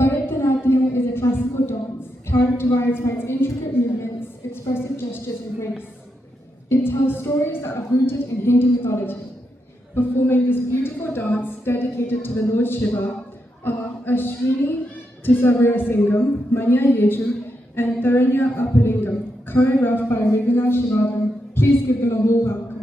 Bharatanatyam is a classical dance characterized by its intricate movements, expressive gestures and grace. It tells stories that are rooted in Hindu mythology. Performing this beautiful dance dedicated to the Lord Shiva are Ashwini Tisavirasingam, Manya Yeju, and Tharanya Appalingam, choreographed by Raghunath Shivadam. Please give them a warm welcome.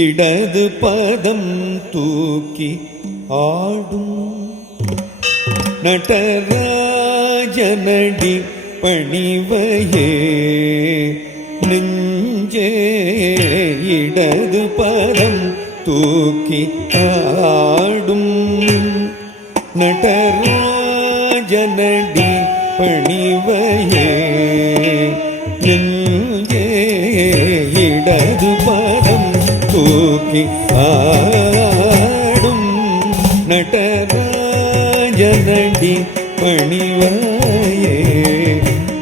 இடது பதம் தூக்கி ஆடும் நடராஜனடி பணிவையே நெஞ்சே இடது பதம் தூக்கி ஆடும் நடராஜனடி பணிவையே நெஞ்சே இடது பதம் தூக்கி ஆடும் நடராஜனடி பணிவையே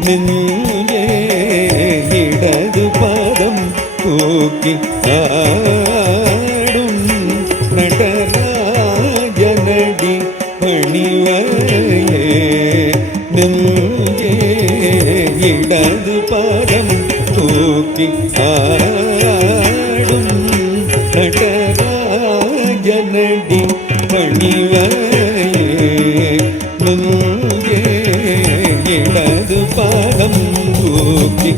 நெஞ்சே இடது பதம் தூக்கி ஆடும் நடராஜனடி பணிவையே நெஞ்சே இடது பதம் தூக்கி ஆடும் நடராஜனடி பணிவையே நெஞ்சே இடது பதம் தூக்கி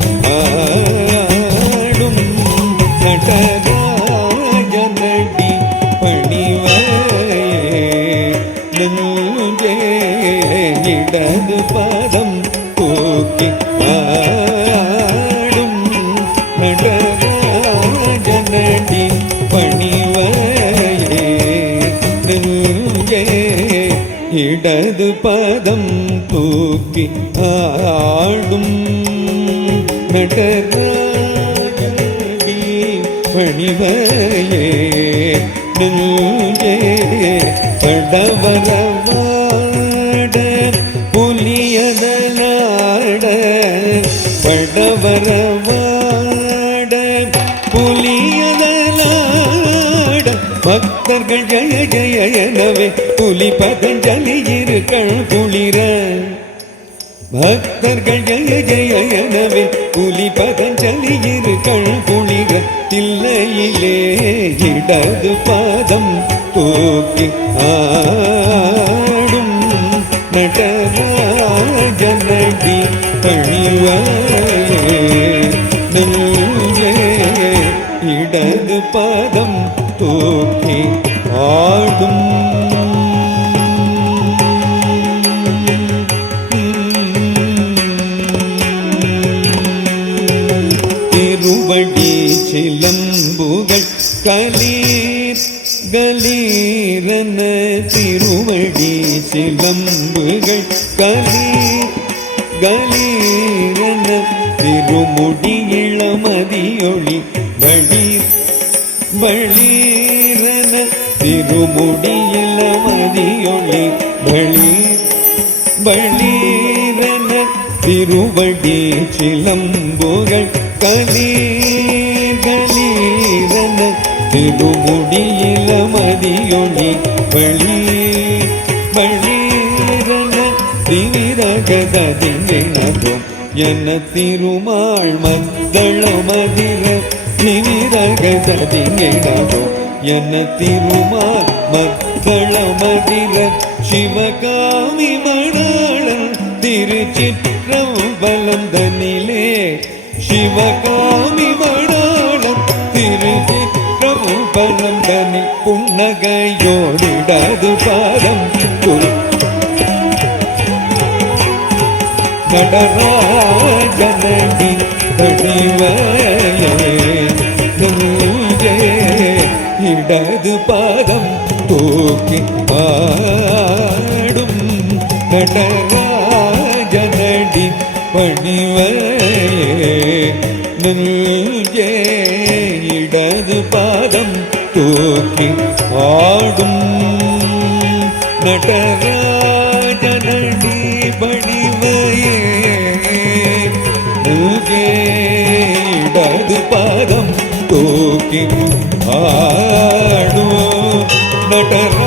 ஆடும் நடராஜனடி பணிவையே நெஞ்சே இடது பதம் தூக்கி ஆடும் நடராஜனடி பணிவையே நெஞ்சே இடது பதம் தூக்கி ஆடும் நடராஜனடி பணிவையே நெஞ்சே படவரவாட புலியதலாட படவரவாட புலியதலாட பக்தர்கள் ஜய ஜய எனவே புலி பதஞ்சலி இருக்கள் குளிர பக்தர்கள் ஜய ஜய எனவே புலி பதஞ்சலி இருக்கள் குளிர தில்லையிலே இடது பாதம் தூக்கி ஆடும் நடராஜனடி பணிவையே நெஞ்சே இடது பாதம் தூக்கி ஆடும் திருவடி சிலம்புகள் கலீர் கலீரன திருவடி சிலம்புகள் கலீர் கலீரன திருமுடி இளமதியொளி பளீர் பளீரன திருமுடி இளமதியொளி பளீர் பளீரன திருவடி சிலம்புகள் கலீர் கலீரன திருமுடி இளமதியொளி பளீர் பளீரன திவிரகதினதும் என திருமால் மத்தளமதிர திவிரகதினதும் என திருமால் மத்தளமதிர சிவகாமி மணாளன் திருச்சிற்றம்பலந்தனிலே சிவகாமி மணாளன் திருச்சிற்றம்பலந்தனி புன்னகையோடிடது பாதம் நடராஜனடி பணிவையே நெஞ்சே இடது பாதம் தூக்கி ஆடும் நடராஜனடி பணிவையே நெஞ்சே இடது பாதம் தூக்கி ஆடும் நடராஜனடி பணிவையே நெஞ்சே இடது பாதம் தூக்கி ஆடும் நடராஜ